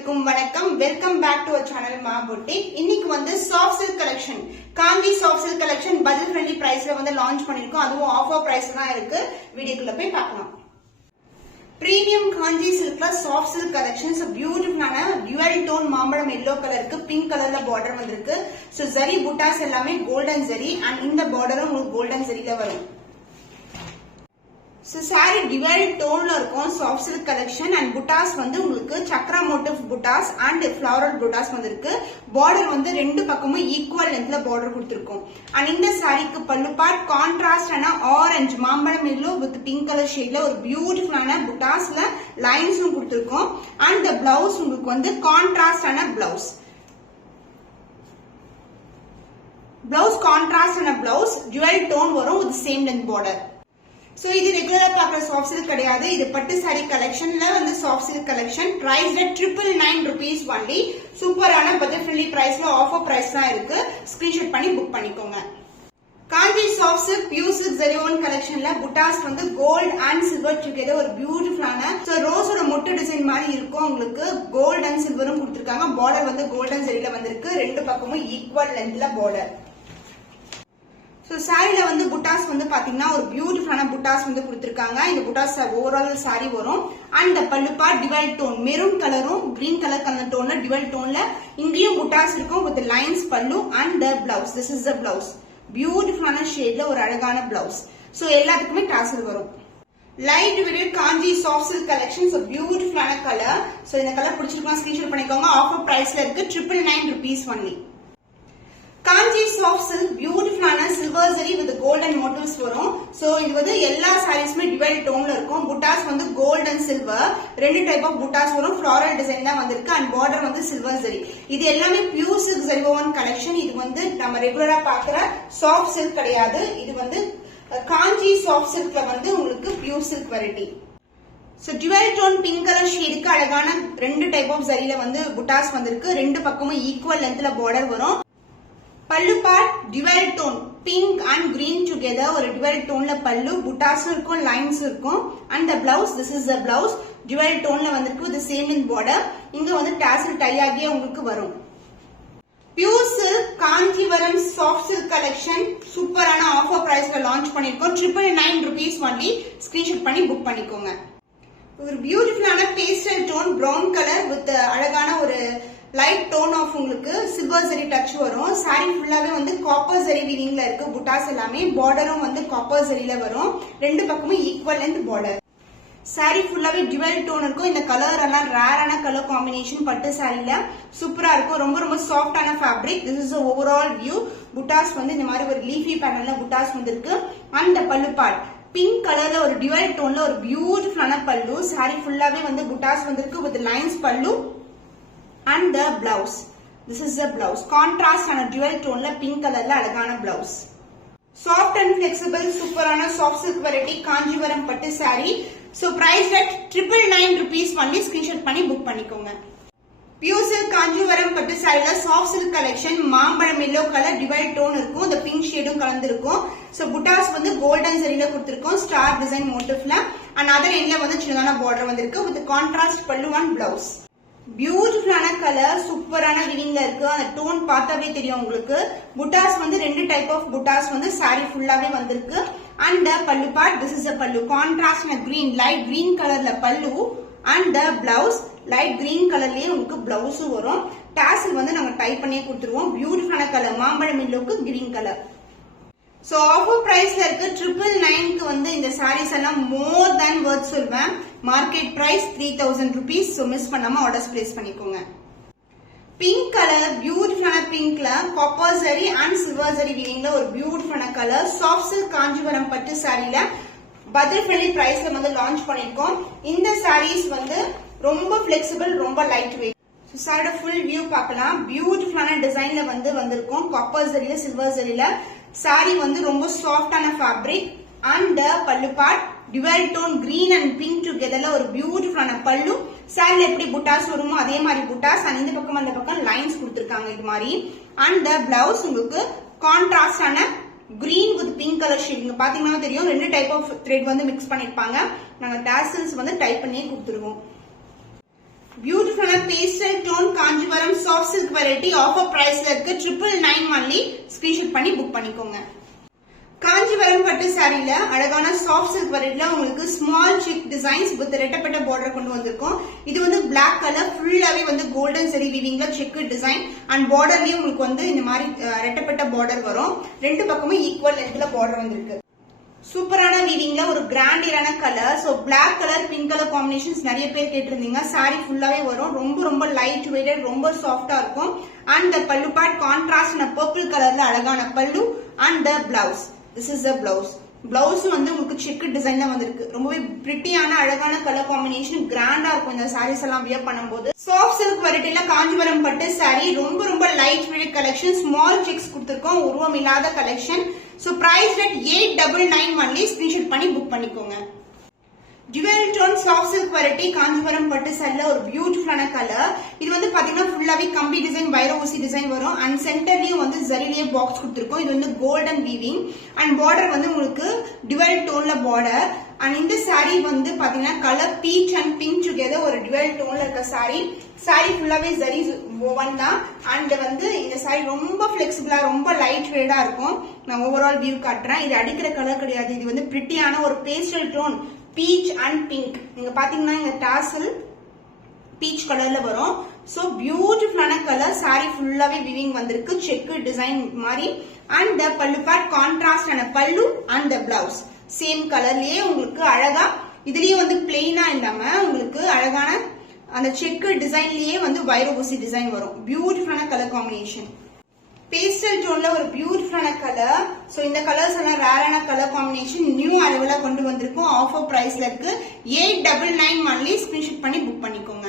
அனைவருக்கும் வணக்கம். Welcome back to our channel Maa boutique. இன்னைக்கு வந்து soft silk collection, Kanchi soft silk collection budget friendly பிரைஸ்ல வந்து லான்ச் பண்ணிருக்கோம். அதுவும் ஆஃபர் பிரைஸ்ல தான் இருக்கு. வீடியோக்குள்ள போய் பார்க்கலாம். பிரீமியம் காஞ்சி சில்க்ல சாஃப்ட் சில்க் கலெக்ஷன்ஸ் பியூட்டிஃபுல்லான டியூவல் டோன் மாம்பழம் எல்லோ கலருக்கு பிங்க் கலர்ல பார்டர் வந்திருக்கு. சோ ஜரி புட்டாஸ் எல்லாமே கோல்டன் ஜரி அண்ட் இந்த பார்டரும் உங்களுக்கு கோல்டன் ஜரியில வரும். So saree dual tone la irukum soft silk collection and buttas வந்து உங்களுக்கு chakra motif buttas and floral buttas வந்திருக்கு. border வந்து ரெண்டு பக்கமும் equal lengthல border கொடுத்திருக்கோம். and இந்த சாரிக்கு பல்லு part contrast ஆன orange மாம்பழம் yellow with pink color shade ல ஒரு beautiful ஆன buttasல lines கொடுத்திருக்கோம். and the blouse உங்களுக்கு வந்து contrast ஆன blouse contrast ஆன blouse dual tone வரும் with same length border. So இது ரெகுலரா பாக்குற சாஃப்ட் சில்க் கிடையாது. இது பட்டு சாரி கலெக்ஷன்ல வந்து soft silk collection. Price at 999 rupees only. சூப்பரான பட்ஜெட் ஃப்ரெண்ட்லி பிரைஸ்ல ஆஃபர் பிரைஸ் தான் இருக்கு. ஸ்கிரீன்ஷாட் பண்ணி புக் பண்ணிக்கோங்க. Kanchi soft silk pure silk ஜெரியோன் கலெக்ஷன்ல புட்டாஸ் வந்து கோல்ட் அண்ட் சில்வர் டுகெதர் ஒரு பியூட்டிஃபுல்லான ரோஸோட மொட்டு டிசைன் மாதிரி இருக்கும். உங்களுக்கு கோல்ட் அண்ட் சில்வரும் கொடுத்திருக்காங்க. பார்டர் வந்து கோல்டன் ஜெரியில வந்திருக்கு. ரெண்டு பக்கமும் ஈக்குவல் லென்த்ல பார்டர். So சாரில வந்து புட்டாஸ் வந்து பாத்தீங்கன்னா ஒரு பியூட்டிஃபுல்லான புட்டாஸ் வந்து கொடுத்திருக்காங்க. இந்த புட்டாஸ் ஓவரால் சாரி வரும். And pallu part dual tone maroon கலரும் கிரீன் கலர் டோன்ல டிவைல் டோன்ல இங்கேயும் புட்டாஸ் இருக்கும் வித் லைன்ஸ் பல்லு and the blouse. This is the blouse. பியூட்டிஃபுல்லான ஷேட்ல ஒரு அழகான பிளவுஸ். சோ எல்லாத்துக்குமே டாசல் வரும். லைட் வெயிட் காஞ்சி சாஃப்ட் சில்க் கலெக்ஷன்ஸ் பியூட்டிஃபுல்லான கலர். சோ இந்த கலர் பிடிச்சிருக்கா ஸ்கிரீன்ஷாட் பண்ணிக்கோங்க. ஆஃபர் பிரைஸ்ல இருக்கு 999 rupees only. காஞ்சி சாஃப்ட் சில்க் பியூட்டிஃபுல்லான silver zari with golden motives வரும். சோ இது வந்து எல்லா சாரீஸ்மே டிவைல் டோன்ல இருக்கும். புட்டாஸ் வந்து கோல்ட் அண்ட் சில்வர் ரெண்டு டைப் ஆஃப் புட்டாஸ் வரும். ஃபிளாரல் டிசைன் தான் வந்திருக்கு அண்ட் பார்டர் வந்து சில்வர் ஜரி. இது எல்லாமே பியூர் சில்க் ஜரிவோன் கலெக்ஷன். இது வந்து நம்ம ரெகுலரா பாக்குற சாஃப்ட் சில்க் கிடையாது. இது வந்து காஞ்சி சாஃப்ட் சில்க்ல வந்து உங்களுக்கு pure silk variety. So dual tone pink colour ஷேடுக்கு அழகான ரெண்டு டைப் ஆஃப் ஜரியில வந்து புட்டாஸ் வந்திருக்கு. ரெண்டு பக்கமும் ஈக்குவல் லென்த்ல பார்டர் வரும். பல்லு part dual tone pink and green together ஒரு டிவைல் டோன்ல பல்லு புட்டாஸ் இருக்கும் லைன்ஸ் இருக்கும். And the blouse this is the blouse dual டோன்ல வந்திருக்கு வித் சேம் இன் பார்டர். இங்க வந்து டாசல் டை ஆகியே உங்களுக்கு வரும். Pure silk Kanchivaram soft silk collection சூப்பரான ஆஃபர் பிரைஸ்ல லான்ச் பண்ணிருக்கோம். 999 rupees only. ஸ்கிரீன்ஷாட் பண்ணி புக் பண்ணிக்கோங்க. ஒரு பியூட்டிஃபுல்லான pastel tone brown colour with அழகான ஒரு லைட் டோன் ஆஃப் உங்களுக்கு சில்வர் ஜரி டச் வரும். சாரி ஃபுல்லாவே வந்து காப்பர் ஜரி வீவிங்ல இருக்கு. புட்டாஸ் எல்லாமே பார்டரும் வந்து காப்பர் ஜரியில வரும். ரெண்டு பக்கமும் ஈக்குவல் லென்த் பார்டர். சாரி ஃபுல்லாவே டிவைல் டோன் இருக்கும். இந்த கலர் எல்லாம் ரேரான கலர் காம்பினேஷன் பட்டு சாரியில சூப்பரா இருக்கும். ரொம்ப ரொம்ப சாஃப்டான fabric. This is overall view. புட்டாஸ் வந்து இந்த மாதிரி ஒரு லீஃபி பேட்டர்ன்ல புட்டாஸ் வந்திருக்கு. அந்த பல்லு பார்ட் பிங்க் கலர்ல ஒரு டிவைல் டோன்ல ஒரு பியூட்டிஃபுல்லான பல்லு. சாரி ஃபுல்லாவே வந்து புட்டாஸ் வந்திருக்கு வித் லைன்ஸ் பல்லு and the blouse. This is the blouse. Contrast and dual tone la pink color la alagana blouse. Soft and flexible superana soft silk variety Kanjivaram pattu saree. So price at 999 rupees only. Screenshot பண்ணி book பண்ணிக்கோங்க. Pure silk Kanjivaram pattu saree la soft silk collection மாம்பழம் yellow color dual tone இருக்கும். இந்த pink shade கலந்திருக்கும். So buttas வந்து golden saree la கொடுத்திருக்கோம் star design motifல. and other end la வந்து சின்னதான border வந்திருக்கு with contrast pallu and blouse. பியூட்டிஃபுல்லான colour சூப்பரான வீவிங்ல இருக்கு. அந்த டோன் பார்த்தாவே தெரியும் உங்களுக்கு. புட்டாஸ் வந்து ரெண்டு டைப் ஆஃப் புட்டாஸ் வந்து சாரி ஃபுல்லாவே வந்திருக்கு. And pallu part this is a pallu contrast green light green கலர்ல pallu and the blouse light green கலர்லயே உங்களுக்கு பிளவுஸ் வரும். டாசல் வந்து நாங்க டைப் பண்ணியே கொடுத்துருவோம். பியூட்டிஃபுல்லான கலர் மாம்பழம் எல்லோக்கு கிரீன் கலர். சோ ஆஃபர் பிரைஸ்ல இருக்கு 999 வந்து இந்த சாரீஸ் எல்லாம் மோர் தேன் வர்த் சொல்வேன். Market price 3000 rupees. So miss பண்ணாம ஆர்டர்ஸ் பிளேஸ் பண்ணிக்கோங்க. பிங்க் கலர் பியூட்டிஃபுல்லான பிங்க்ல copper zari and silver zari வீவிங்ல ஒரு பியூட்டிஃபுல்லான கலர் சாஃப்ட் சில்க் காஞ்சிபுரம் பட்டு சாரில பட்ஜெட் ஃப்ரெண்ட்லி பிரைஸ்ல வந்து லான்ச் பண்ணிருக்கோம். இந்த சாரீஸ் வந்து ரொம்ப பிளெக்சிபிள் ரொம்ப லைட் வெயிட். சாரியோட ஃபுல் வியூ பார்க்கலாம். பியூட்டிஃபுல்லான டிசைன்ல வந்து வந்திருக்கும். காப்பர் ஜரியில சில்வர் ஜரியில சாரி வந்து ரொம்ப சாஃப்டான fabric. And pallu part dual tone green and pink டுகெதர்ல ஒரு பியூட்டிஃபுல்லான பல்லு. சாரில எப்படி புட்டாஸ் வருமோ அதே மாதிரி புட்டாஸ். அண்ட் இந்த பக்கம் அந்த பக்கம் லைன்ஸ் கொடுத்திருக்காங்க இது மாதிரி. அண்ட் த பிளவுஸ் உங்களுக்கு கான்ட்ராஸ்டான green with pink colour shade. இங்க பாத்தீங்கன்னா தெரியும் ரெண்டு டைப் ஆஃப் த்ரெட் வந்து மிக்ஸ் பண்ணிருப்பாங்க. நாங்க டாசல்ஸ் வந்து டைப் பண்ணியே கொடுத்துருவோம். பியூட்டிஃபுல்லான pastel tone Kanchipuram soft silk variety offer பிரைஸ்ல இருக்கு 999 ஒன்லி. ஸ்கிரீன்ஷாட் பண்ணி புக் பண்ணிக்கோங்க. காஞ்சிபுரம் பட்டு சாரியில அழகான சாஃப்ட் சில்க் வெரைட்டில உங்களுக்கு ஸ்மால் சிக் டிசைன்ஸ் வித் ரெட்டப்பட்ட பார்டர் கொண்டு வந்திருக்கோம். இது வந்து பிளாக் கலர் ஃபுல்லாவே வந்து கோல்டன் சரி வீவிங்ல செக் டிசைன் அண்ட் பார்டர்லயும் உங்களுக்கு வந்து இந்த மாதிரி ரெட்டப்பட்ட பார்டர் வரும். ரெண்டு பக்கமும் ஈக்குவல் லென்த்ல பார்டர் வந்திருக்கு. சூப்பரான வீவிங்ல ஒரு கிராண்டியரான colour. So black colour pink colour combinations நிறைய பேர் கேட்டிருந்தீங்க. சாரி ஃபுல்லாவே வரும். ரொம்ப லைட் வெயிட்டட், ரொம்ப சாஃப்டா இருக்கும். அண்ட் த பல்லு பார்ட் கான்ட்ராஸ்ட் பர்பிள் கலர்ல அழகான பல்லு and the blouse. This is the blouse. Blouse வந்து உங்களுக்கு செக் டிசைன்ல வந்திருக்கு. ரொம்பவே பிரிட்டியான அழகான கலர் காம்பினேஷன், கிராண்டா இருக்கும் இந்த சாரீஸ் எல்லாம் வியர் பண்ணும்போது. சாஃப்ட் சில்க் வெரைட்டில காஞ்சிபுரம் பட்டு சாரி ரொம்ப light weight collection, small checks கொடுத்திருக்கோம், உருவம் இல்லாத collection. So price rate 899 only. Screenshot பண்ணி புக் பண்ணிக்கோங்க. Dual tone soft silk variety Kanchipuram பட்டு சாரில ஒரு பியூட்டிஃபுல்லான கலர். இது வந்து பாத்தீங்கன்னா ஃபுல்லாவே கம்பி டிசைன், வைர ஊசி டிசைன் வரும். அண்ட் சென்டர்லயும் வந்து ஜரிலேயே பாக்ஸ் கொடுத்திருக்கோம். இது வந்து கோல்டன் வீவிங் அண்ட் பார்டர் வந்து உங்களுக்கு டுவல் டோன்ல பார்டர். அண்ட் இந்த சாரி வந்து பாத்தீங்கன்னா colour beach and pink together ஒரு டுவல் டோன்ல இருக்க சாரி. சாரி ஃபுல்லாவே ஜரி ஓவன் தான். அண்ட் வந்து இந்த சாரி ரொம்ப பிளெக்சிபிளா, ரொம்ப லைட் வெயிட்டா இருக்கும். நான் ஓவரால் வியூ காட்டுறேன். இது அடிக்கிற கலர் கிடையாது. இது வந்து பிரிட்டியான ஒரு pastel tone peach and pink. நீங்க பாத்தீங்கன்னா இங்க டாசல் பீச் கலர்ல வரும். சோ பியூட்டிஃபுல்லான கலர். சாரி ஃபுல்லாவே விவிங் வந்திருக்கு, செக் டிசைன் மாதிரி. அண்ட் த பல்லு பார்ட் கான்ட்ராஸ்ட் ஆன பல்லு அண்ட் த பிளவுஸ் சேம் கலர்லயே உங்களுக்கு அழகா, இதுலயே வந்து பிளெயினா இல்லாம உங்களுக்கு அழகான அந்த செக் டிசைன்லயே வந்து வைர ஊசி டிசைன் வரும். பியூட்டிஃபுல்லான கலர் காம்பினேஷன். பேஸ்டல் டோன்ல ஒரு பியூட்டிஃபுல்லான கலர். சோ இந்த கலர்ஸ் எல்லாம் ரேரான கலர் காம்பினேஷன், நியூ அளவுல கொண்டு வந்திருக்கும். ஆஃபர் பிரைஸ்ல இருக்கு 899 ஒன்லி. ஸ்கிரீன்ஷாட் பண்ணி புக் பண்ணிக்கோங்க.